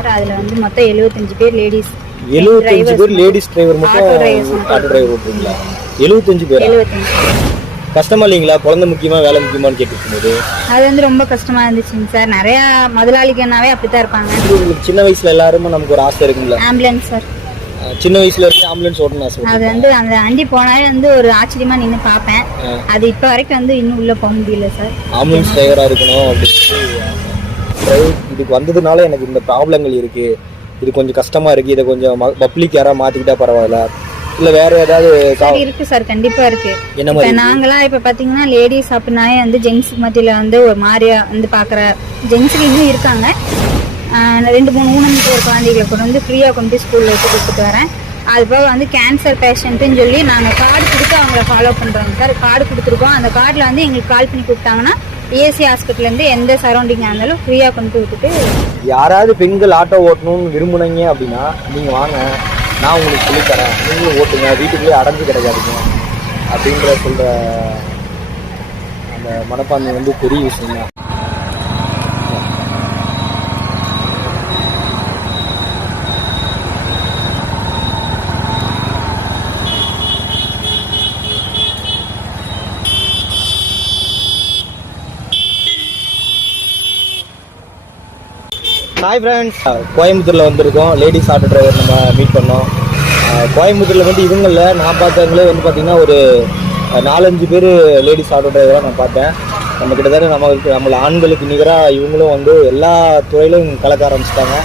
Sir அதில் வந்து மொத்தம் எழுபத்தஞ்சு பேர் லேடிஸ் எழுபத்தஞ்சு பேர் லேடிஸ் டிரைவர் மட்டும். ஆட்டோ டிரைவர் ஓட்டுறீங்களா? எழுபத்தஞ்சு பேர்? கஷ்டமா இல்லைங்களா? குழந்தை முக்கியமா வேலை முக்கியமான்னு கேட்டுருக்கும் போது அது வந்து ரொம்ப கஷ்டமா இருந்துச்சுங்க சார். நிறையா முதலாளிகனாவே அப்படி தான் இருப்பாங்க சின்ன வயசுல எல்லாருமே நமக்கு ஒரு ஆசை இருக்குங்களா ஆம்புலன்ஸ் சார். சின்ன வயசுல இருந்து ஆம்புலன்ஸ் ஓட்டணும் ஆசை அது வந்து அந்த வண்டி போனாலே வந்து ஒரு ஆச்சரியமா நின்று பார்ப்பேன். அது இப்போ வரைக்கும் வந்து இன்னும் உள்ள போக முடியல சார். ஆம்புலன்ஸ் டிரைவரா இருக்கணும் அப்படின்னு இதுக்கு வந்ததுனால எனக்கு இந்த ப்ராப்ளங்கள் இருக்கு. இது கொஞ்சம் கஷ்டமா இருக்கு. இதை கொஞ்சம் பப்ளிக் யாரா மாத்திக்கிட்டா பரவாயில்ல. இல்ல வேற ஏதாவது இருக்கு சார். கண்டிப்பா இருக்கு. என்ன மாதிரி நாங்களாம் இப்போ பார்த்தீங்கன்னா லேடிஸ் அப்படின்னாலே வந்து ஜென்ஸ் மத்தியில் வந்து ஒரு மாதிரியா வந்து பார்க்குற ஜென்ஸுக்கு இன்னும் இருக்காங்க. ரெண்டு மூணு ஊனமுற்ற ஒரு குழந்தைகளை கொண்டு வந்து ஃப்ரீயாக கொண்டு போய் ஸ்கூலில் வச்சு கொடுத்துட்டு வரேன். அது போக வந்து கேன்சர் பேஷண்ட்டுன்னு சொல்லி நாங்கள் கார்டு கொடுத்து அவங்கள ஃபாலோ பண்ணுறோங்க சார். கார்டு கொடுத்துருக்கோம். அந்த கார்டில் வந்து எங்களுக்கு கால் பண்ணி கொடுத்தாங்கன்னா ஏசி ஹாஸ்பிட்டல்லேருந்து எந்த சரௌண்டிங்காக இருந்தாலும் ஃப்ரீயாக கொண்டு விட்டுட்டு யாராவது பெண்கள் ஆட்டோ ஓட்டணும்னு விரும்புனீங்க அப்படின்னா நீங்கள் வாங்க. நான் உங்களுக்கு சொல்லித் தரேன். நீங்களும் ஓட்டுங்க. வீட்டுக்குள்ளே அடைஞ்சு கிடையாதுங்க அப்படின்ற சொல்கிற அந்த மனப்பான்மை வந்து பெரிய விஷயம் தான் ஹாய் ஃப்ரெண்ட்ஸ் கோயம்புத்தூரில் வந்திருக்கோம். லேடிஸ் ஆட்டோ டிரைவர் நம்ம மீட் பண்ணோம். கோயம்புத்தூரில் வந்து இவங்கள நான் பார்த்தவங்களே வந்து பார்த்திங்கன்னா ஒரு நாலஞ்சு பேர் லேடிஸ் ஆட்டோ டிரைவராக நான் பார்த்தேன். நம்ம கிட்டத்தட்ட நமக்கு நம்மள ஆண்களுக்கு நிகராக இவங்களும் வந்து எல்லா துறையிலும் கலக்க ஆரம்பிச்சிட்டாங்க.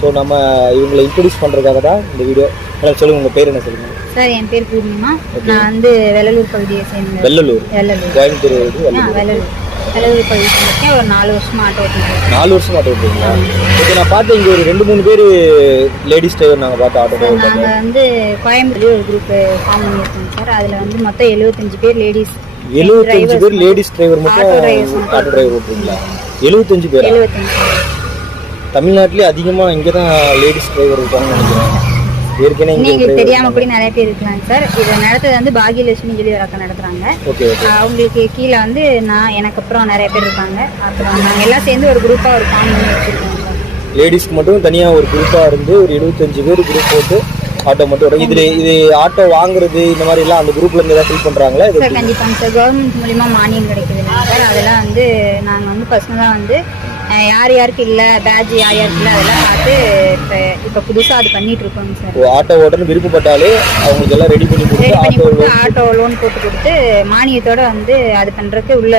ஸோ நம்ம இவங்களை இன்ட்ரடியூஸ் பண்ணுறதுக்காக தான் இந்த வீடியோ எனக்கு சொல்லுங்கள் உங்கள் பேர் என்ன சொல்லுங்கள் சார் என் பேர் பூர்ணிமா. நான் வந்து வெள்ளலூர் பகுதியை சேர்ந்த வெள்ளலூர். வெள்ளலூர். கோயம்புத்தூர் வெள்ளலூர். ஒரு நாலு வருஷமா ஆட்டோ ஓட்டிருக்கேன் நாலு வருஷம் ஆட்டோ ஓட்டுறீங்களா? ஓகே நான் பார்த்தேன் இங்கே ஒரு ரெண்டு மூணு பேர் லேடிஸ் டிரைவர் நாங்கள் பார்த்தோம் ஆட்டோ டிரைவர் நாங்கள் வந்து கோயம்புத்தூர் ஒரு குரூப் ஃபார்ம் பண்ணியிருக்கோம் சார். அதில் வந்து மொத்தம் எழுபத்தஞ்சு பேர் லேடிஸ் எழுபத்தஞ்சு பேர் லேடிஸ் டிரைவர் மட்டும். ஆட்டோ டிரைவர் ஓட்டுறீங்களா? எழுபத்தஞ்சு பேர்? தமிழ்நாட்டிலே அதிகமாக இங்கே தான் லேடிஸ் டிரைவர் இருக்காங்கன்னு நினைக்கிறேன். எங்களுக்கு தெரியாம கூட நிறைய பேர் இருக்கலாம் சார். இதை நடத்துறது வந்து பாகியலட்சுமி சொல்லி ஒரு அக்கா நடத்துறாங்க. அவங்களுக்கு கீழே வந்து நான் எனக்கு அப்புறம் நிறைய பேர் இருக்காங்க. அப்புறம் நாங்கள் எல்லாம் சேர்ந்து ஒரு குரூப்பாக ஒரு ஃபார்ம் பண்ணி வச்சிருக்கோம் சார். லேடிஸ்க்கு மட்டும் தனியாக ஒரு குரூப்பாக இருந்து ஒரு எழுபத்தஞ்சு பேர் குரூப் போட்டு ஆட்டோ மட்டும் வரும். இதில் இது ஆட்டோ வாங்குறது இந்த மாதிரி எல்லாம் அந்த குரூப்ல இருந்து ஏதாவது ஃபில் பண்ணுறாங்களா இது சார் கண்டிப்பாங்க சார். கவர்மெண்ட் மூலிமா மானியம் கிடைக்குது சார். அதெல்லாம் வந்து நாங்கள் வந்து பர்சனலாக வந்து யார் யாருக்கு இல்லை பேட்ச் யார் யாருக்கு இல்லை அதெல்லாம் பார்த்து இப்போ இப்போ புதுசாக அது பண்ணிட்டு இருக்கோங்க சார். ஆட்டோ ஓட்டணும்னு விருப்பப்பட்டாலே அவங்களுக்கு எல்லாம் ரெடி பண்ணி கொடுத்து ரெடி பண்ணி கொடுத்து ஆட்டோ லோன் போட்டு கொடுத்து மானியத்தோட வந்து அது பண்ணுறதுக்கு உள்ள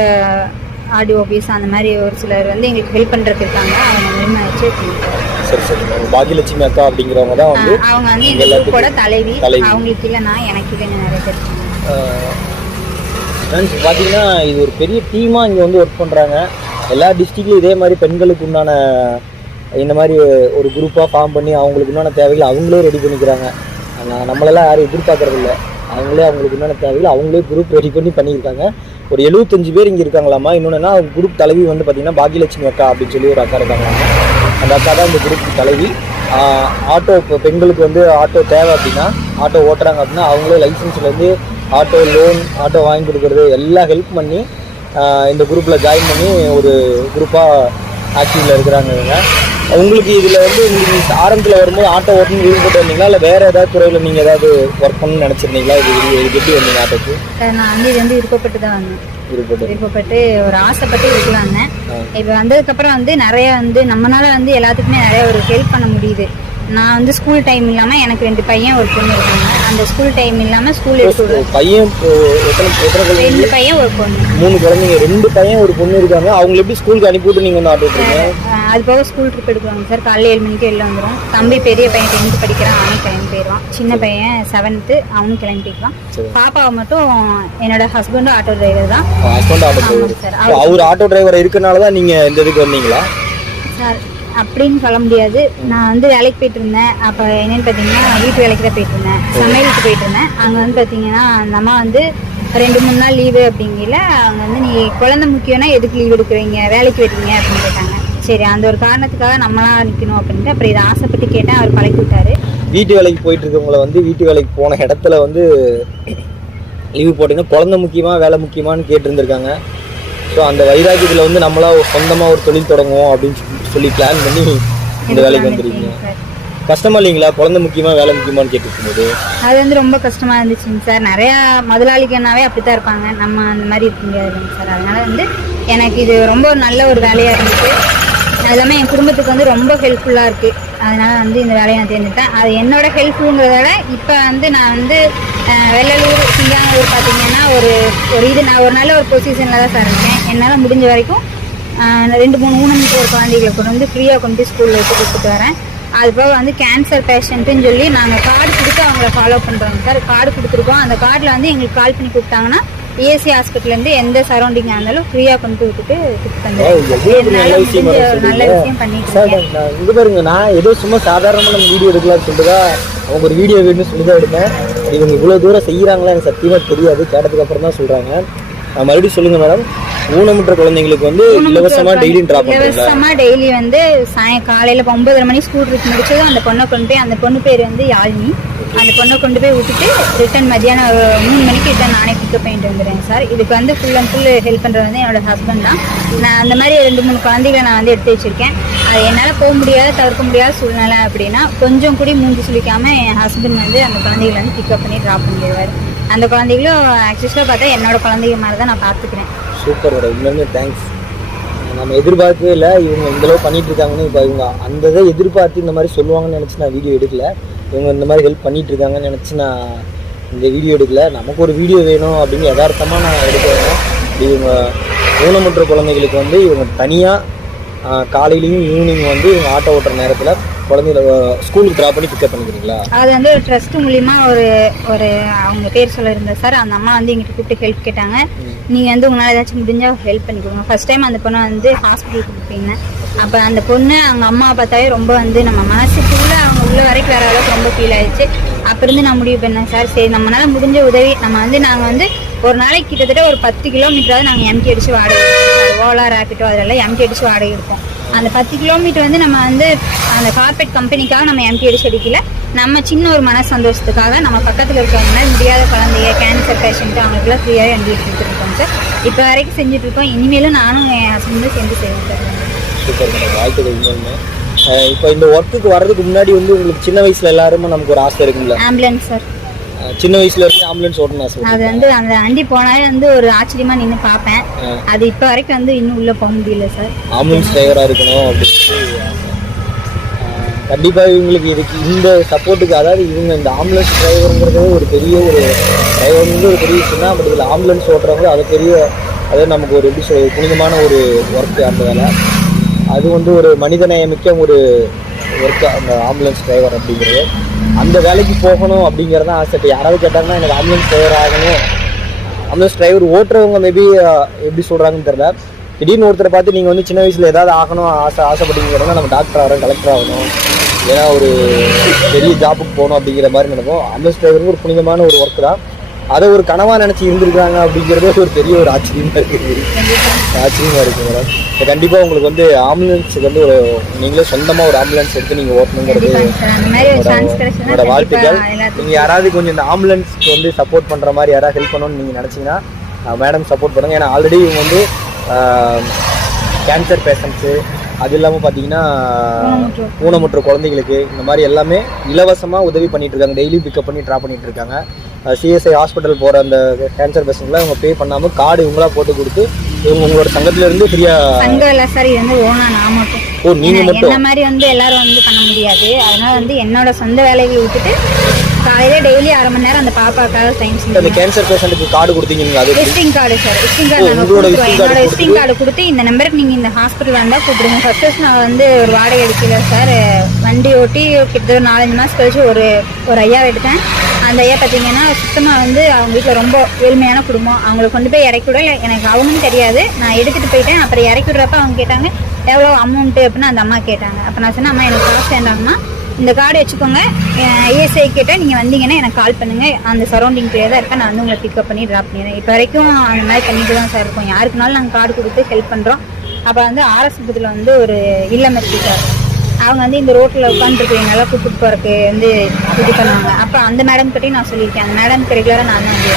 ஆடியோ ஆஃபீஸ் அந்த மாதிரி ஒரு சிலர் வந்து எங்களுக்கு ஹெல்ப் பண்ணுறதுக்கு இருக்காங்க. அவங்க மூலியமாக வச்சு. சரி சரி. பாகியலட்சுமி அக்கா அப்படிங்கிறவங்க தான் வந்து அவங்க வந்து எல்லாத்துக்கும் குரூப்போட தலைவி. அவங்களுக்கு இல்லை நான் எனக்கு இல்லைன்னு நிறைய பேர் ஃப்ரெண்ட்ஸ் பார்த்தீங்கன்னா இது ஒரு பெரிய டீமாக இங்கே வந்து ஒர்க் பண்ணுறாங்க எல்லா டிஸ்ட்ரிக்ட்லையும் இதே மாதிரி பெண்களுக்கு உண்டான இந்த மாதிரி ஒரு குரூப்பாக ஃபார்ம் பண்ணி அவங்களுக்கு உண்டான தேவைகள் அவங்களே ரெடி பண்ணிக்கிறாங்க. ஆனால் நம்மளெல்லாம் யாரும் எதிர்பார்க்கறது இல்லை. அவங்களே அவங்களுக்கு உண்டான தேவைகள் அவங்களே குரூப் ரெடி பண்ணி பண்ணியிருக்காங்க. ஒரு எழுபத்தஞ்சு பேர் இங்கே இருக்காங்களாமா இன்னொன்னா குரூப் தலைவி வந்து பார்த்திங்கன்னா பாகியலட்சுமி அக்கா அப்படின்னு சொல்லி ஒரு அக்கா இருக்காங்களாமா அந்த அக்கா தான் இந்த குரூப் தலைவி. ஆட்டோ இப்போ பெண்களுக்கு வந்து ஆட்டோ தேவை அப்படின்னா ஆட்டோ ஓட்டுறாங்க அப்படின்னா அவங்களே லைசன்ஸ்லேருந்து ஆட்டோ லோன் ஆட்டோ வாங்கி கொடுக்குறது எல்லாம் ஹெல்ப் பண்ணி இந்த குரூப்பில் ஜாயின் பண்ணி ஒரு குரூப்பாக ஆக்டிவில் இருக்கிறாங்க இவங்க. உங்களுக்கு இதில் வந்து உங்களுக்கு ஆரம்பத்தில் வரும்போது ஆட்டோ ஓட்டணும் விருப்பப்பட்டு வந்தீங்களா? இல்லை வேறு ஏதாவது துறையில் நீங்கள் ஏதாவது ஒர்க் பண்ணணும்னு நினச்சிருந்தீங்களா? இது இது- எப்படி வந்தீங்க ஆட்டோக்கு? நான் வந்து இது வந்து விருப்பப்பட்டு தான் வந்தேன். விருப்பப்பட்டு. விருப்பப்பட்டு ஒரு ஆசைப்பட்டு ஆ. இப்போ வந்ததுக்கப்புறம் வந்து நிறைய வந்து நம்மளால வந்து எல்லாத்துக்குமே நிறைய ஒரு ஹெல்ப் பண்ண முடியுது. நான் வந்து ஸ்கூல் டைம் இல்லாமல் எனக்கு ரெண்டு பையன் ஒரு பொண்ணு இருக்காங்க. அந்த ஸ்கூல் டைம் இல்லாமல் ஸ்கூல் எடுத்து பையன் ரெண்டு பையன் ஒரு பொண்ணு. மூணு குழந்தைங்க ரெண்டு பையன் ஒரு பொண்ணு இருக்காங்க. அவங்க எப்படி ஸ்கூலுக்கு அனுப்பிவிட்டு நீங்கள் வந்து ஆட்டோ அது போக ஸ்கூல் ட்ரிப் எடுக்குவாங்க சார் காலைல ஏழு மணிக்கு வெளில வந்துடும் தம்பி பெரிய பையன் டென்த்து படிக்கிறான் அவனும் கிளம்பி போயிடுவான் சின்ன பையன் செவன்த்து அவனும் கிளம்பி போய்க்குவான் சரி. பாப்பாவை மட்டும் என்னோட ஹஸ்பண்டும் ஆட்டோ டிரைவர் தான். ஹஸ்பண்ட் ஆட்டோ டிரைவர் சார் அவர் ஆட்டோ டிரைவர் இருக்கனால தான் நீங்கள் இந்த இதுக்கு வந்தீங்களா? சார் அப்படின்னு சொல்ல முடியாது. நான் வந்து வேலைக்கு போயிட்டு இருந்தேன் அப்போ என்னன்னு பார்த்தீங்கன்னா வீட்டு வேலைக்கு தான் போயிட்டு இருந்தேன் சமையலுக்கு போயிட்டு இருந்தேன் அங்கே வந்து பார்த்தீங்கன்னா அந்த அம்மா வந்து ரெண்டு மூணு நாள் லீவு அப்படிங்கல அவங்க வந்து நீ குழந்தை முக்கியம்னா எதுக்கு லீவ் எடுக்கிறீங்க வேலைக்கு வரீங்க அப்படின்னு கேட்டாங்க. சரி அந்த ஒரு காரணத்துக்காக நம்மளாம் நிற்கணும் அப்படின்ட்டு அப்புறம் இதை ஆசைப்பட்டு கேட்டேன். அவர் பழக்கி விட்டாரு. வீட்டு வேலைக்கு போயிட்டு இருக்கவங்கள வந்து வீட்டு வேலைக்கு போன இடத்துல வந்து லீவு போட்டுங்க குழந்தை முக்கியமா வேலை முக்கியமான்னு கேட்டிருந்திருக்காங்க. ஸோ அந்த வைராக்கியத்தில் வந்து நம்மளா ஒரு சொந்தமாக ஒரு தொழில் தொடங்குவோம் அப்படின்னு சொல்லி- பிளான் பண்ணி இந்த வேலைக்கு வந்துருக்கீங்க. கஷ்டமா இல்லைங்களா? குழந்தை முக்கியமா வேலை முக்கியமான்னு கேட்டு அது வந்து ரொம்ப கஷ்டமா இருந்துச்சுங்க சார். நிறையா முதலாளிகனாவே அப்படித்தான் இருப்பாங்க. நம்ம அந்த மாதிரி இருக்க முடியாதுங்க சார். அதனால வந்து எனக்கு இது ரொம்ப நல்ல ஒரு வேலையா இருந்துச்சு. அது இல்லாமல் என் குடும்பத்துக்கு வந்து ரொம்ப ஹெல்ப்ஃபுல்லாக இருக்குது அதனால வந்து இந்த வேலையை நான் தேர்ந்தெடுத்தேன். அது என்னோட ஹெல்ப்ஃபுல்ங்கிறத விட இப்போ வந்து நான் வந்து வெள்ளலூர் சிங்கானூர் பார்த்தீங்கன்னா ஒரு ஒரு இது நான் ஒரு நல்ல ஒரு பொசிஷனில் தான் சார் இருக்கேன். என்னால் முடிஞ்ச வரைக்கும் ரெண்டு மூணு ஊனமுற்ற ஒரு குழந்தைகளை கொண்டு வந்து ஃப்ரீயாக கொண்டு போய் ஸ்கூலில் வச்சு கொடுத்துட்டு வரேன். அது போக வந்து கேன்சர் பேஷண்ட்டுன்னு சொல்லி நாங்கள் கார்டு கொடுத்து அவங்கள ஃபாலோ பண்ணுறோங்க சார் கார்டு கொடுத்துருக்கோம். அந்த கார்டில் வந்து எங்களுக்கு கால் பண்ணி கொடுத்தாங்கன்னா ஏசி ஹாஸ்பிட்டல்லேருந்து எந்த சரௌண்டிங்காக இருந்தாலும் ஃப்ரீயாக கொண்டு விட்டுட்டு நல்ல விஷயம் பண்ணிட்டு பாருங்க நான் ஏதோ சும்மா சாதாரணமா நம்ம வீடியோ எடுக்கலாம்னு சொல்லிட்டு அவங்க ஒரு வீடியோ வேணும்னு சொல்லி தான் எடுத்தேன். இவங்க இவ்வளவு தூரம் செய்யறாங்களா எனக்கு சத்தியமா தெரியாது. கேட்டதுக்கு அப்புறம் தான் சொல்றாங்க. நான் மறுபடியும் சொல்லுங்க மேடம். ஊனமுற்ற குழந்தைங்களுக்கு வந்து இலவசமா டெய்லியும் டிராப் இலவசமா டெய்லி வந்து சாய காலையில ஒன்பதரை மணி ஸ்கூல் இருக்கு முடிச்சதும் அந்த பொண்ணை கொண்டு போய் அந்த பொண்ணு பேர் வந்து யாழினி. அந்த பொண்ணை கொண்டு போய் விட்டுட்டு ரிட்டன் மதியானம் மூணு மணிக்கு ரிட்டன் நானே பிக்கப் பண்ணிட்டு வந்துடுறேன் சார். இதுக்கு வந்து ஃபுல் அண்ட் ஃபுல் ஹெல்ப் பண்ணுறது வந்து என்னோட ஹஸ்பண்ட் தான். நான் அந்த மாதிரி ரெண்டு மூணு குழந்தைகளை நான் வந்து எடுத்து வச்சுருக்கேன். அது என்னால் போக முடியாத தவிர்க்க முடியாத சூழ்நிலை அப்படின்னா கொஞ்சம் கூட மூஞ்சி சுழிக்காமல் என் ஹஸ்பண்ட் வந்து அந்த குழந்தைகளை வந்து பிக்கப் பண்ணி ட்ராப் பண்ணிடுவார். அந்த குழந்தைகளும் ஆக்சுவலாக பார்த்தா என்னோட குழந்தைங்க மாதிரி தான் நான் பார்த்துக்கிறேன். சூப்பர் மேடம் தேங்க்ஸ் நம்ம எதிர்பார்க்கவே இல்லை. இவங்க இந்தளவு பண்ணிட்டு இருக்காங்கன்னு இப்போ இவங்க அந்த இதை எதிர்பார்த்து இந்த மாதிரி சொல்லுவாங்கன்னு நினச்சி நான் வீடியோ எடுக்கல. இவங்க இந்த மாதிரி ஹெல்ப் பண்ணிட்டு இருக்காங்கன்னு நினச்சி நான் இந்த வீடியோ எடுக்கல. நமக்கு ஒரு வீடியோ வேணும் அப்படின்னு யதார்த்தமாக நான் எடுக்க வேணும் இவங்க ஊனமுற்ற குழந்தைகளுக்கு வந்து இவங்க தனியாக காலையிலையும் ஈவினிங் வந்து இவங்க ஆட்டோ ஓட்டுற நேரத்தில் குழந்தைகளை ஸ்கூலுக்கு ட்ராப் பண்ணி பிக்கப் பண்ணிக்கிறீங்களா? அது வந்து ஒரு ட்ரஸ்ட் மூலியமா ஒரு ஒரு அவங்க பேர் சொல்ல இருந்த சார் அந்த அம்மா வந்து எங்கிட்ட கூப்பிட்டு ஹெல்ப் கேட்டாங்க. நீங்க வந்து உங்களால ஏதாச்சும் முடிஞ்சா ஹெல்ப் பண்ணி கொடுங்க ஃபர்ஸ்ட் டைம் அந்த பொண்ணை வந்து ஹாஸ்பிட்டலுக்கு கூப்பிட்டீங்க அப்போ அந்த பொண்ணு அவங்க அம்மா பார்த்தாவே ரொம்ப வந்து நம்ம மனசுக்குள்ள உள்ள வரைக்கும் வேறு அளவுக்கு ரொம்ப ஃபீல் ஆயிடுச்சு. அப்ப நான் முடிவு பண்ணேன் சார் சரி நம்மளால முடிஞ்ச உதவி நம்ம வந்து நாங்க வந்து ஒரு நாளைக்கு கிட்டத்தட்ட ஒரு பத்து கிலோமீட்டராவது நாங்கள் எம்டி அடிச்சு வாடகை ஓலா ரேப்பிட்டோ அதெல்லாம் எம்டி அடிச்சு வாடகை இருப்போம் அந்த பத்து கிலோமீட்டர் வந்து நம்ம வந்து அந்த கார்பரேட் கம்பெனிக்காக நம்ம எம்டி அடிச்சு அடிக்கல. நம்ம சின்ன ஒரு மன சந்தோஷத்துக்காக நம்ம பக்கத்தில் இருக்கவங்க முடியாத குழந்தைய கேன்சர் பேஷண்ட்டு அவங்களுக்குலாம் ஃப்ரீயாகவே வண்டி கொடுத்துருக்கோம் சார். இப்போ வரைக்கும் செஞ்சுட்டு இருக்கோம். இனிமேலும் நானும் என் ஹஸ்பண்டும் சேர்ந்து செய்வேன் சார். Super madam. வாழ்த்துக்கள் இப்போ இந்த ஒர்க்குக்கு வர்றதுக்கு முன்னாடி வந்து உங்களுக்கு சின்ன வயசுல எல்லாருமே நமக்கு ஒரு ஆசை இருக்குங்களா ஆம்புலன்ஸ் சார் சின்ன வயசுல இருந்து ஆம்புலன்ஸ் ஓட்டணும் ஆசை அது வந்து அந்த வண்டி போனாலே வந்து ஒரு ஆச்சரியமா நின்று பார்ப்பேன். அது இப்போ வரைக்கும் வந்து இன்னும் உள்ளே போக முடியல சார் ஆம்புலன்ஸ் டிரைவராக இருக்கணும் அப்படின்னு சொல்லி ஆசை. அஹ் கண்டிப்பா இவங்களுக்கு இதுக்கு இந்த சப்போர்ட்டுக்கு அதாவது இவங்க இந்த ஆம்புலன்ஸ் டிரைவருங்கிறது ஒரு பெரிய ஒரு டிரைவருங்கிறது ஒரு பெரிய விஷயம் பட் இதில் ஆம்புலன்ஸ் ஓட்டுறவங்க அது பெரிய அது நமக்கு ஒரு எப்படி சொல்றது புனிதமான ஒரு ஒர்க்கு அந்த வேலை. அது வந்து ஒரு மனிதநேயமிக்க ஒரு ஒர்க்கு அந்த ஆம்புலன்ஸ் டிரைவர் அப்படிங்கிறது. அந்த வேலைக்கு போகணும் அப்படிங்கிறதான் ஆசை. இப்போ யாராவது கேட்டாங்கன்னா எனக்கு ஆம்புலன்ஸ் டிரைவர் ஆகணும். ஆம்புலன்ஸ் டிரைவர் ஓட்டுறவங்க மேபி எப்படி சொல்கிறாங்கன்னு தெரியல. திடீர்னு ஒருத்தரை பார்த்து நீங்கள் வந்து சின்ன வயசில் ஏதாவது ஆகணும் ஆசை ஆசைப்படுவீங்கன்னா நம்ம டாக்டர் ஆகிறோம் கலெக்டர் ஆகணும். ஏன்னா ஒரு பெரிய ஜாப்புக்கு போகணும் அப்படிங்கிற மாதிரி நடக்கும். ஆம்புலன்ஸ் டிரைவருக்கு ஒரு புனிதமான ஒரு ஒர்க் தான். அதை ஒரு கனவா நினச்சி இருந்திருக்காங்க அப்படிங்கிறதே ஒரு பெரிய ஒரு ஆச்சரியமா இருக்குது ஆச்சரியமா இருக்கு மேடம் இப்போ கண்டிப்பாக உங்களுக்கு வந்து ஆம்புலன்ஸுக்கு வந்து ஒரு நீங்களே சொந்தமாக ஒரு ஆம்புலன்ஸ் எடுத்து நீங்கள் ஓட்டணுங்கிறது கிடைச்சதுன்னா வாழ்த்துக்கள். நீங்கள் யாராவது கொஞ்சம் இந்த ஆம்புலன்ஸ்க்கு வந்து சப்போர்ட் பண்ணுற மாதிரி யாராவது ஹெல்ப் பண்ணணும்னு நீங்கள் நினச்சிங்கன்னா மேடம் சப்போர்ட் பண்ணுங்க. ஏன்னா ஆல்ரெடி இவங்க வந்து கேன்சர் பேஷண்ட்ஸு அது இல்லாமல் பார்த்தீங்கன்னா ஊனமுற்ற குழந்தைகளுக்கு இந்த மாதிரி எல்லாமே இலவசமாக உதவி பண்ணிட்டு இருக்காங்க. டெய்லி பிக்கப் பண்ணி ட்ராப் பண்ணிட்டு இருக்காங்க. சிஎஸ்ஐ ஹாஸ்பிட்டல் போகிற அந்த கேன்சர் பேஷண்ட்லாம் இவங்க பே பண்ணாமல் கார்டு இவங்களா போட்டு கொடுத்து இவங்க உங்களோட சங்கத்துல இருந்து ஃப்ரீயாக சங்கம் இல்லை சார் இது வந்து ஓனா நான் மட்டும். ஓ நீங்கள் ஏன்னா, மட்டும்? என்ன மாதிரி வந்து எல்லாரும் வந்து பண்ண முடியாது. அதனால வந்து என்னோட சொந்த வேலைகளை விட்டுட்டு காலையில டெய்லி அரை மணி நேரம் அந்த பாப்பாக்காக டைம் அந்த கேன்சர் பேஷண்ட்டுக்கு கார்டு கொடுத்தீங்க அது visiting card sir visiting card நாங்கள் கொடுத்துருவோம். என்னோட விசிட்டிங் கார்டு கொடுத்து இந்த நம்பருக்கு நீங்கள் இந்த ஹாஸ்பிட்டல் வந்தால் கூப்பிடுங்க. ஃபர்ஸ்ட் ஃபர்ஸ்ட் நான் வந்து ஒரு வாடகை எடுக்கல சார் வண்டி ஓட்டி கிட்டத்தட்ட ஒரு நாலஞ்சு மாதம் கழிச்சு ஒரு ஒரு ஐயா எடுத்தேன். அந்த ஐயா பார்த்தீங்கன்னா சுத்தமாக வந்து அவங்க வீட்டில் ரொம்ப ஏழ்மையான குடும்பம். அவங்களை கொண்டு போய் இறக்கி விட எனக்கு அவங்களும் தெரியாது. நான் எடுத்துகிட்டு போயிட்டேன். அப்புறம் இறக்கி விடுறப்ப அவங்க கேட்டாங்க எவ்வளோ அமௌண்ட்டு அப்படின்னு அந்த அம்மா கேட்டாங்க. அப்போ நான் சொன்னேன் அம்மா எனக்கு காசு வேண்டாம்மா. இந்த கார்டு வச்சுக்கோங்க. ஏஎஸ்ஐ கிட்ட நீங்கள் வந்தீங்கன்னா எனக்கு கால் பண்ணுங்கள் அந்த சரௌண்டிங் தான் இருக்கேன் நான் வந்து உங்களை பிக்கப் பண்ணி ட்ராப் பண்ணிடுறேன். இப்போ வரைக்கும் அந்த மாதிரி பண்ணிட்டு தான் சார் இருக்கோம். யாருக்குனாலும் நாங்கள் கார்டு கொடுத்து ஹெல்ப் பண்ணுறோம் அப்போ வந்து ஆர்எஸ்புரத்தில் வந்து ஒரு இல்லம் இருக்கு சார் அவங்க வந்து இந்த ரோட்டில் உட்காந்துருக்கீங்கனால கூப்பிட்டு போகிறதுக்கு வந்து இது பண்ணுவாங்க. அப்போ அந்த மேடம் கிட்டையும் நான் சொல்லியிருக்கேன். அந்த மேடம்க்கு ரெகுலராக நான் தான் வந்து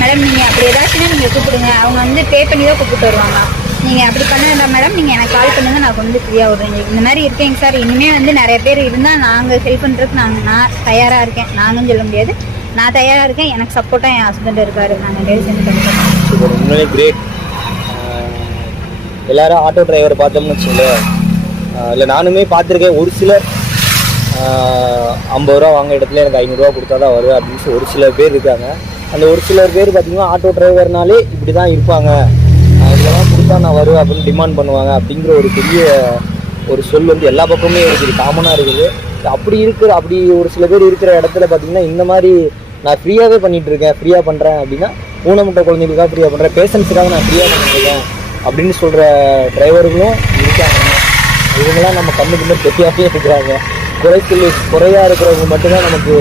மேடம் நீங்கள் அப்படி ஏதாச்சுன்னா நீங்கள் கூப்பிடுங்க. அவங்க வந்து பே பண்ணி தான் கூப்பிட்டு வருவாங்க. நீங்கள் அப்படி பண்ண மேடம் நீங்கள் எனக்கு கால் பண்ணுங்கள் நான் கொண்டு ஃப்ரீயாக விடுறேன். இந்த மாதிரி இருக்கேங்க சார் இனிமேல் வந்து நிறைய பேர் இருந்தால் நாங்கள் ஹெல்ப் பண்ணுறதுக்கு நாங்கள் நான் தயாராக இருக்கேன். நாங்களும் சொல்ல முடியாது. நான் தயாராக இருக்கேன். எனக்கு சப்போர்ட்டாக என் ஹஸ்பண்ட் இருக்காரு நாங்கள் டெய்லி சென்ட் பண்ணுறோம் உண்மையிலே கிரேட் எல்லாரும் ஆட்டோ டிரைவர் பார்த்தோம்னு வச்சுங்களேன் இல்லை நானுமே பார்த்துருக்கேன். ஒரு சிலர் ஐம்பது ரூபா வாங்க இடத்துல எனக்கு ஐநூறுரூவா கொடுத்தா தான் வருவேன் அப்படின்னு சொல்லி ஒரு சிலர் பேர் இருக்காங்க. அந்த ஒரு சிலர் பேர் பார்த்தீங்கன்னா ஆட்டோ டிரைவர்னாலே இப்படி தான் இருப்பாங்க. நான் வருவேன் அப்படின்னு டிமாண்ட் பண்ணுவாங்க அப்படிங்கிற ஒரு பெரிய ஒரு சொல் வந்து எல்லா பக்கமுமே இருக்குது காமனாக இருக்குது. அப்படி இருக்கிற அப்படி ஒரு சில பேர் இருக்கிற இடத்துல பார்த்தீங்கன்னா இந்த மாதிரி நான் ஃப்ரீயாகவே பண்ணிகிட்டு இருக்கேன். ஃப்ரீயாக பண்ணுறேன் அப்படின்னா ஊனமுட்ட குழந்தைகளுக்காக ஃப்ரீயாக பண்ணுறேன் பேஷண்ட்ஸுக்காக நான் ஃப்ரீயாக பண்ணிட்டு அப்படின்னு சொல்கிற டிரைவர்களும் இருக்காங்க. இவங்கெல்லாம் நம்ம கண்ணுக்கு இன்னும் கெட்டியாகவே இருக்கிறாங்க. சொல்லி குறையாக இருக்கிறவங்க மட்டும்தான் நமக்கு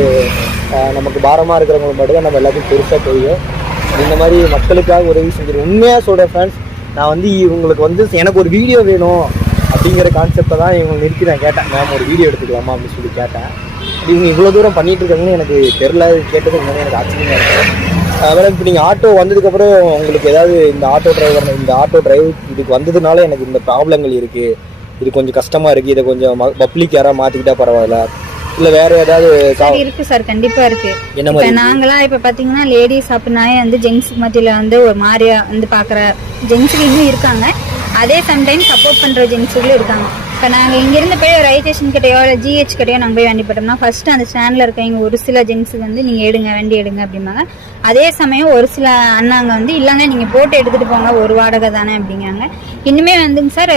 நமக்கு பாரமாக இருக்கிறவங்க மட்டும்தான் நம்ம எல்லாத்தையும் பெருசாக தெரியும். இந்த மாதிரி மக்களுக்காக உதவி செஞ்சிருக்கோம் உண்மையாக சொல்கிற ஃப்ரெண்ட்ஸ் நான் வந்து இவங்களுக்கு வந்து எனக்கு ஒரு வீடியோ வேணும் அப்படிங்கிற கான்செப்டை தான் இவங்க நிறுத்தி நான் கேட்டேன். மேம் ஒரு வீடியோ எடுத்துக்கலாமா? அப்படின்னு சொல்லி கேட்டேன். இவங்க இவ்வளோ தூரம் பண்ணிட்டு இருக்காங்கன்னு எனக்கு தெரில கேட்டது உண்மையாக எனக்கு ஆச்சரியமாக இருக்குது மேடம் இப்போ நீங்கள் ஆட்டோ வந்ததுக்கப்புறம் உங்களுக்கு ஏதாவது இந்த ஆட்டோ டிரைவர் இந்த ஆட்டோ டிரைவ் இதுக்கு வந்ததுனால எனக்கு இந்த ப்ராப்ளங்கள் இருக்குது இது கொஞ்சம் கஷ்டமாக இருக்குது இதை கொஞ்சம் பப்ளிக் யாராவது மாற்றிக்கிட்டா பரவாயில்ல. இல்லை வேறு ஏதாவது சார் இருக்கு சார் கண்டிப்பா இருக்கு. என்ன இப்ப மாதிரி நாங்களாம் இப்ப பாத்தீங்கன்னா லேடிஸ் அப்படின்னாலே வந்து ஜென்ஸ் மத்தியில வந்து ஒரு மாதிரியா வந்து பாக்குற ஜென்ஸுக்கு இன்னும் இருக்காங்க. அதே சம்டைம் சப்போர்ட் பண்ற ஜென்ஸுகளும் இருக்காங்க. இப்போ நாங்கள் இங்கேருந்து போய் ஒரு ரயில்வே ஸ்டேஷன் கிட்டயோ இல்லை ஜிஹெச் கிட்டையோ நாங்கள் போய் வண்டி போட்டோம்னா ஃபஸ்ட்டு அந்த ஸ்டாண்டில் இருக்கவங்க ஒரு சில ஜென்ஸுக்கு வந்து நீங்கள் எடுங்க வண்டி எடுங்க அப்படிம்பாங்க. அதே சமயம் ஒரு சில அண்ணாங்க வந்து இல்லைங்க நீங்கள் போட்டு எடுத்துகிட்டு போங்க ஒரு வாடகை தானே அப்படிங்காங்க. இன்னுமே வந்துங்க சார்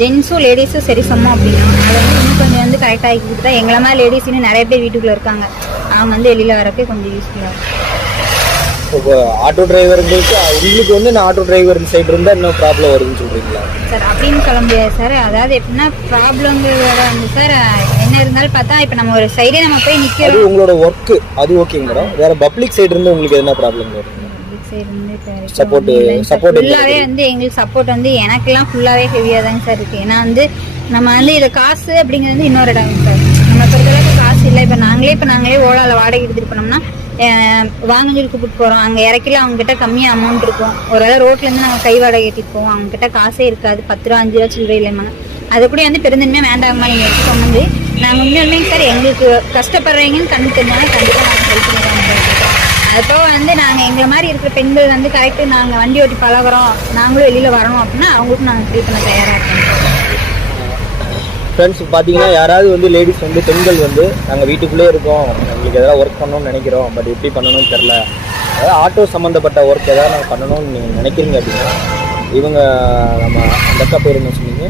ஜென்ஸும் லேடிஸும் சரி சமம் அப்படின்னா அதை வந்து இன்னும் கொஞ்சம் வந்து கரெக்டாக ஆகிக்கிட்டு கொடுத்தா எங்களை மாதிரி லேடிஸ் இன்னும் நிறைய பேர் வீட்டுக்குள்ளே இருக்காங்க. அவங்க வந்து வெளியில் வரப்பே கொஞ்சம் யூஸ்ஃபுல்லாக இருக்கும். இப்போ ஆட்டோ டிரைவர்களுக்கு உங்களுக்கு வந்து நான் ஆட்டோ டிரைவர் சைடு இருந்தால் இன்னும் ப்ராப்ளம் வருதுன்னு சொல்கிறீங்களா சார் அப்படின்னு சொல்ல முடியாது சார். அதாவது எப்படின்னா ப்ராப்ளங்களோட வந்து சார் என்ன இருந்தாலும் பார்த்தா இப்போ நம்ம ஒரு சைடே நம்ம போய் நிற்கிறோம் உங்களோட ஒர்க்கு அது ஓகேங்க மேடம் வேற பப்ளிக் சைடு இருந்து உங்களுக்கு என்ன ப்ராப்ளம் வரும்? Support- support ஃபுல்லாகவே வந்து எங்களுக்கு சப்போர்ட் வந்து எனக்கெல்லாம் ஃபுல்லாகவே ஹெவியாக தாங்க சார் இருக்குது ஏன்னா வந்து நம்ம வந்து இது காசு அப்படிங்கிறது வந்து இன்னொரு இடம் சார். நம்ம பொறுத்தளவுக்கு காசு இல்லை. இப்போ நாங்களே இப்போ நாங்களே ஓலாவில் வாடகை எடுத்துகிட்டு போனோம்னா வாங்க சொல்லி கூப்பிட்டு போகிறோம் அங்கே இறக்கில அவங்ககிட்ட கம்மியாக அமௌண்ட் இருக்கும். ஒரு வேளை ரோட்லேருந்து நாங்கள் கை வாடகை ஏற்றிட்டு போவோம். அவங்ககிட்ட காசே இருக்காது. பத்து ரூபா அஞ்சு ரூபா சில்லறை இல்லைம்மா அது கூட வந்து பெருந்தன்மையே வேண்டாமா நீங்கள் எடுத்துக்கோங்க வந்து. நாங்கள் உண்மையுமே சார் எங்களுக்கு கஷ்டப்படுறீங்கன்னு கண்டு தெரிஞ்சாலும் கண்டிப்பாக நாங்கள் ஹெல்ப் பண்ணுறோம் அப்போ வந்து நாங்கள் எங்களை மாதிரி இருக்கிற பெண்கள் வந்து கரெக்டு நாங்கள் வண்டி ஓட்டி பழகுறோம். நாங்களும் வெளியில் வரணும் அப்படின்னா அவங்களுக்கும் நாங்கள் ஃப்ரீ பண்ண தயாராக இருக்கோம். ஃப்ரெண்ட்ஸ் பார்த்தீங்கன்னா யாராவது வந்து லேடிஸ் வந்து பெண்கள் வந்து நாங்கள் வீட்டுக்குள்ளே இருக்கோம். எங்களுக்கு எதாவது ஒர்க் பண்ணணும்னு நினைக்கிறோம். பட் எப்படி பண்ணணும்னு தெரில அதாவது ஆட்டோ சம்மந்தப்பட்ட ஒர்க் ஏதாவது நாங்கள் பண்ணணும்னு நீங்கள் நினைக்கிறீங்க அப்படின்னா இவங்க நம்ம அந்த அக்கா பேர் என்ன சொன்னீங்க?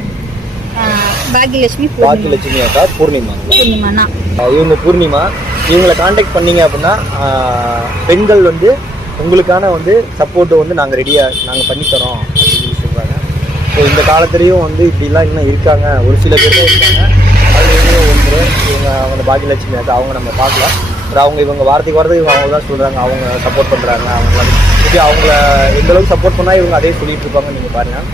பூர்ணிமா. பாக்கியலட்சுமி அக்கா பூர்ணிமாங்களா பூர்ணிமாண்ணா இவங்க பூர்ணிமா. இவங்களை காண்டாக்ட் பண்ணீங்க அப்படின்னா பெண்கள் வந்து உங்களுக்கான வந்து சப்போர்ட்டை வந்து நாங்கள் ரெடியாக நாங்கள் பண்ணித்தரோம். ஸோ இந்த காலத்துலேயும் வந்து இப்படிலாம் இன்னும் இருக்காங்க. ஒரு சில பேர் இருக்காங்க. அது இவங்க ஒன்று இவங்க அவங்க பாக்கியலட்சுமி அது அவங்க நம்ம பார்க்கலாம். பட் அவங்க இவங்க வார்த்தைக்கு வாரத்துக்கு இவங்க அவங்க தான் சொல்கிறாங்க அவங்க சப்போர்ட் பண்ணுறாங்க அவங்க இப்படி அவங்கள எந்தளவுக்கு சப்போர்ட் பண்ணால் இவங்க அதே சொல்லிட்டு இருப்பாங்க நீங்கள் பாருங்கள்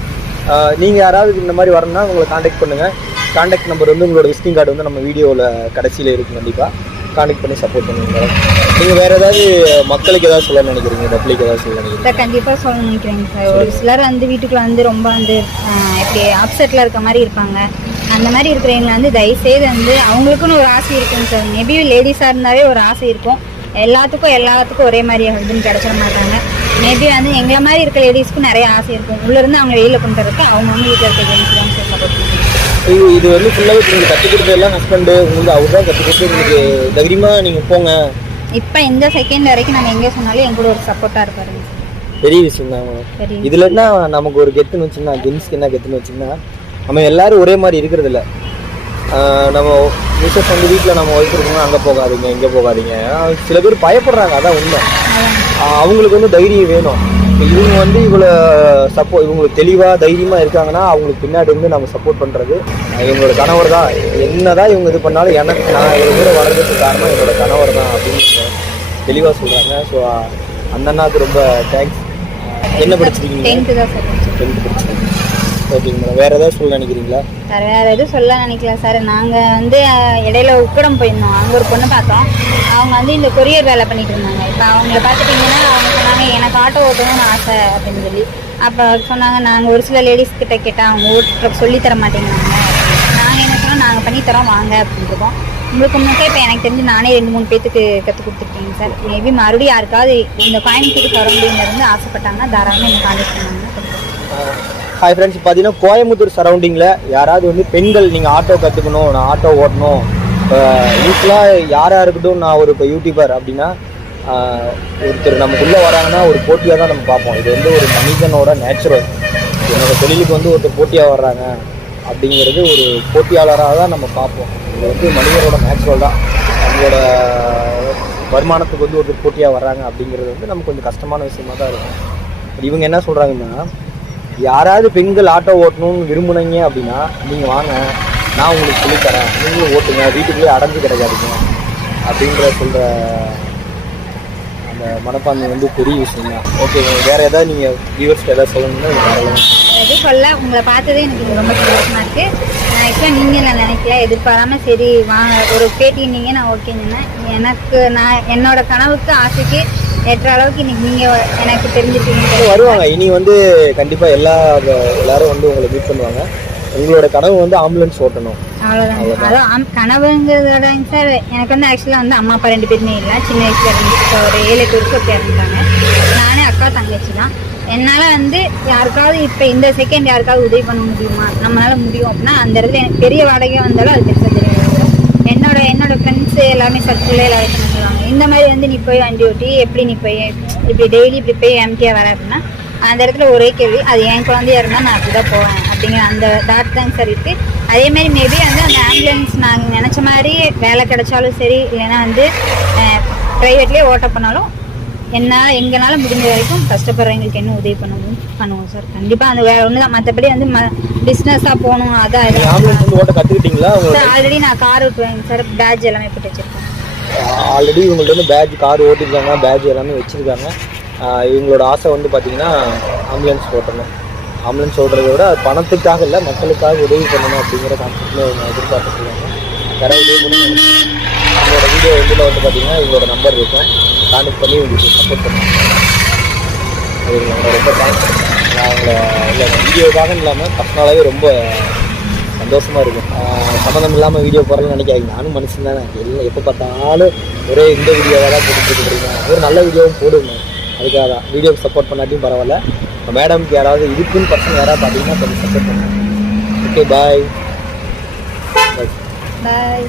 நீங்கள் யாராவது இந்த மாதிரி வரணும்னா உங்களை காண்டாக்ட் பண்ணுங்கள் காண்டாக்ட் நம்பர் வந்து உங்களோட விசிட்டிங் கார்டு வந்து நம்ம வீடியோவில் கடைசியில் இருக்கும் கண்டிப்பாக காண்டாக்ட் பண்ணி சப்போர்ட் பண்ணுவீங்க நீங்கள் வேறு ஏதாவது மக்களுக்கு ஏதாவது சொல்ல நினைக்கிறீங்க? பப்ளிக் ஏதாவது சொல்ல நினைக்கிறீங்க? சார் கண்டிப்பாக சொல்ல நினைக்கிறேங்க சார். ஒரு சிலர் வந்து வீட்டுக்குள்ள வந்து ரொம்ப வந்து ஆஹ் எப்படி அப்செட்டில் இருக்க மாதிரி இருப்பாங்க. அந்த மாதிரி இருக்கிறவங்களை வந்து தயவுசெய்து வந்து அவங்களுக்குன்னு ஒரு ஆசை இருக்குங்க சார். மேபி லேடிஸாக இருந்தாவே ஒரு ஆசை இருக்கும். எல்லாத்துக்கும் எல்லாத்துக்கும் ஒரே மாதிரி ஹஸ்பண்ட் கிடச்சிட மாட்டாங்க. மேபி வந்து எங்களை மாதிரி இருக்க லேடிஸ்க்கும் நிறைய ஆசை இருக்கும். உள்ளேருந்து அவங்க வெளியில் கொண்டு வரதுக்கு அவங்கவுங்க வீட்டில் இருக்க ஜென்ஸ் தான் சார் சப்போர்ட் பண்ணுவாங்க இது இது வந்து ஃபுல்லாகவே நீங்கள் கற்றுக் கொடுத்ததெல்லாம் ஹஸ்பண்டு உங்களுக்கு அவர் தான் கற்றுக் கொடுத்து உங்களுக்கு தைரியமாக நீங்கள் போங்க. இப்போ இந்த செகண்ட் வரைக்கும் நாங்கள் எங்கே சொன்னாலும் எங்க கூட ஒரு சப்போர்ட்டாக இருப்பாருங்க சார் பெரிய விஷயம் தான். இதில் என்ன நமக்கு ஒரு கெத்துன்னு வச்சுன்னா ஜென்ஸ்க்கு என்ன கெத்துன்னு வச்சுன்னா நம்ம எல்லாரும் ஒரே மாதிரி இருக்கிறது இல்ல நம்ம மிஸ்ஸஸ் வந்து வீட்டில் நம்ம ஒய்ஃப் இருக்கணும் அங்கே போகாதீங்க இங்கே போகாதீங்க. சில பேர் பயப்படுறாங்க அதான் உண்மை. அவங்களுக்கு வந்து தைரியம் வேணும். இப்ப இவங்க வந்து இவ்வளோ சப்போ இவங்களுக்கு தெளிவாக தைரியமாக இருக்காங்கன்னா அவங்களுக்கு பின்னாடி இருந்து நம்ம சப்போர்ட் பண்ணுறது இவங்களோட கணவர் தான். என்னதான் இவங்க இது பண்ணாலும் எனக்கு நான் இவ்வளோ தூரம் வர்றதுக்கு காரணம் என்னோட கணவர் தான் அப்படின்னு தெளிவாக சொல்கிறாங்க ஸோ அந்த அண்ணாவுக்கு ரொம்ப தேங்க்ஸ் என்ன படிச்சிருக்கீங்க? டென்த்து தான் சார் படிச்சோம் டென்த் படிச்சிருக்கீங்க. ஓகேங்க மேடம். வேறு ஏதாவது சொல்ல நினைக்கிறீங்களா? சார் வேற எதுவும் சொல்ல நினைக்கல சார். நாங்கள் வந்து இடையில உக்கடம் போயிருந்தோம். அங்கே ஒரு பொண்ணு பார்த்தோம். அவங்க வந்து இந்த கொரியர் வேலை பண்ணிட்டு இருந்தாங்க. இப்போ அவங்கள பார்த்துட்டிங்கன்னா அவங்க சொன்னாங்க எனக்கு ஆட்டோ ஓட்டணும்னு ஆசை அப்படின்னு சொல்லி. அப்போ சொன்னாங்க நாங்கள் ஒரு சில லேடிஸ் கிட்ட கேட்டால் அவங்க ஓட்டுற சொல்லி தர மாட்டேங்கிறாங்க. நாங்கள் என்ன சொன்னோம் நாங்கள் பண்ணி தரோம் வாங்க அப்படின்னு இருக்கோம். உங்களுக்கு முன்னாடி இப்போ எனக்கு தெரிஞ்சு நானே ரெண்டு மூணு பேத்துக்கு கற்றுக் கொடுத்துருக்கேங்க சார். மேபி மறுபடியும் யாருக்காவது இந்த கோயம்புத்தூர் சரௌண்டிங்ல இருந்து ஆசைப்பட்டாங்கன்னா தாராளமாக எனக்கு கான்டெக்ட் கொடுக்குறேன். ஹாய் ஃப்ரெண்ட்ஸ் பார்த்தீங்கன்னா கோயம்புத்தூர் சரௌண்டிங்கில் யாராவது வந்து பெண்கள் நீங்கள் ஆட்டோ கற்றுக்கணும் நான் ஆட்டோ ஓட்டணும். யூஸ்வலாக யாராக இருக்கட்டும் நான் ஒரு இப்போ யூடியூபர் அப்படின்னா ஒருத்தர் நமக்குள்ளே வராங்கன்னா ஒரு போட்டியாக தான் நம்ம பார்ப்போம். இது வந்து ஒரு மனிதனோட நேச்சுரல் என்னோட தொழிலுக்கு வந்து ஒருத்தர் போட்டியாக வர்றாங்க அப்படிங்கிறது ஒரு போட்டியாளராக தான் நம்ம பார்ப்போம். இது வந்து மனிதரோட நேச்சுரல் தான். நம்மளோட வருமானத்துக்கு வந்து ஒருத்தர் போட்டியாக வர்றாங்க அப்படிங்கிறது வந்து நமக்கு கொஞ்சம் கஷ்டமான விஷயமாக தான் இருக்கும். இவங்க என்ன சொல்கிறாங்கன்னா யாராவது பெண்கள் ஆட்டோ ஓட்டணும்னு விரும்புனீங்க அப்படின்னா நீங்கள் வாங்க. நான் உங்களுக்கு சொல்லித் தரேன். நீங்களும் ஓட்டுங்க. வீட்டுக்குள்ளே அடைஞ்சு கிடைக்காதுங்க. அப்படின்ற சொல்கிற அந்த மனப்பான்மை வந்து பெரிய விஷயம் தான் ஓகே வேறு ஏதாவது நீங்கள் வியூவர்ஸ்க்கு ஏதாவது சொல்லணும்னா நீங்க எதுவும் சொல்ல உங்களை பார்த்ததே எனக்கு ரொம்ப சந்தோஷமா இருக்கு. நான் இப்போ நீங்கள் நான் நினைக்கல? எதிர்பாராம சரி வாங்க ஒரு பேட்டி நீங்கள் நான் ஓகேங்கன்னா எனக்கு நான் என்னோட கனவுக்கு ஆசைக்கு ஏற்ற அளவுக்கு இன்னைக்கு நீங்கள் எனக்கு தெரிஞ்சிருக்கீங்க வருவாங்க. இனி வந்து கண்டிப்பாக எல்லா எல்லாரும் வந்து உங்களை மீட் பண்ணுவாங்க. உங்களோட கனவு வந்து ஆம்புலன்ஸ் ஓட்டணும். அவ்வளோதான் அதான் கனவுங்கிறதாங்க சார் எனக்கு வந்து ஆக்சுவலாக வந்து அம்மா அப்பா ரெண்டு பேருமே இல்லை. சின்ன வயசுல இருந்து இப்போ ஒரு ஏழு எட்டு வருஷம் அப்படி இறந்துட்டாங்க. நானே அக்கா தங்கச்சி தான். என்னால் வந்து யாருக்காவது இப்போ இந்த செகண்ட் யாருக்காவது உதவி பண்ண முடியுமா? நம்மளால் முடியும் அப்படின்னா அந்த இடத்துல எனக்கு பெரிய வாடகை வந்தாலும் அது பெருசாக தெரியாது. என்னோட என்னோட ஃப்ரெண்ட்ஸு எல்லாமே சர்க்கிளில் எல்லாரும் என்ன சொல்லுவாங்க. இந்த மாதிரி வந்து நீ போய் வண்டி ஓட்டி எப்படி நீ போய் இப்படி டெய்லி இப்படி போய் எம்டியாக வர அப்படின்னா அந்த இடத்துல ஒரே கேள்வி அது என் குழந்தையாக இருந்தால் நான் அப்படி தான் போவேன் அப்படிங்கிற அந்த டாட் தான் சார் இருக்குது அதேமாரி மேபி வந்து அந்த ஆம்புலன்ஸ் நாங்கள் நினச்ச மாதிரி வேலை கிடைச்சாலும் சரி இல்லைன்னா வந்து ப்ரைவேட்லேயே ஓட்ட பண்ணாலும் என்ன எங்களால முடிஞ்ச வரைக்கும் கஷ்டப்படுறவங்களுக்கு என்ன உதவி பண்ணணும்? பண்ணுவோம் சார் கண்டிப்பாக அந்த வேற ஒன்று தான் மற்றபடி வந்து ம பிஸ்னஸாக போகணும் அதான் சார் ஆல்ரெடி நான் கார் ஓட்டுவேங்க சார் பேட்ச் எல்லாமே போட்டு வச்சிருக்கேன். ஆல்ரெடி இவங்கள்ட்ட வந்து பேட்ச் கார் ஓட்டிருக்காங்க பேட்ச் எல்லாமே வச்சுருக்காங்க. இவங்களோட ஆசை வந்து பார்த்தீங்கன்னா ஆம்புலன்ஸ் ஓட்டணும். ஆம்புலன்ஸ் ஓட்டுறதை விட பணத்துக்காக இல்லை மக்களுக்காக உதவி பண்ணணும் அப்படிங்கிற கான்செப்டில் இவங்க எதிர்பார்த்துருக்காங்க பண்ணணும். அவங்களோட வீடியோ இதில் வந்து பார்த்தீங்கன்னா இவங்களோட நம்பர் இருக்கும். காண்டக்ட் பண்ணி உங்களுக்கு சப்போர்ட் பண்ணுவாங்க அது உங்களை ரொம்ப தேங்க்ஸ் நான் உங்களை இல்லை வீடியோக்காக இல்லாமல் பர்சனலாகவே ரொம்ப சந்தோஷமாக இருக்கும். சம்மந்தம் இல்லாமல் வீடியோ போடணும்னு நினைக்காதீங்க. நானும் மனுஷன் தான். எல்லாம் எப்போ பார்த்தாலும் ஒரே இந்த வீடியோவாக தான் போட்டுட்டு இருக்கீங்க ஒரு நல்ல வீடியோவும் போடுங்க. அதுக்காக தான். வீடியோக்கு சப்போர்ட் பண்ணாட்டியும் பரவாயில்ல. மேடம்க்கு யாராவது இருக்குன்னு பர்சன் யாராவது பார்த்தீங்கன்னா கொஞ்சம் சப்போர்ட் பண்ணுங்க. ஓகே பாய் பாய் பாய்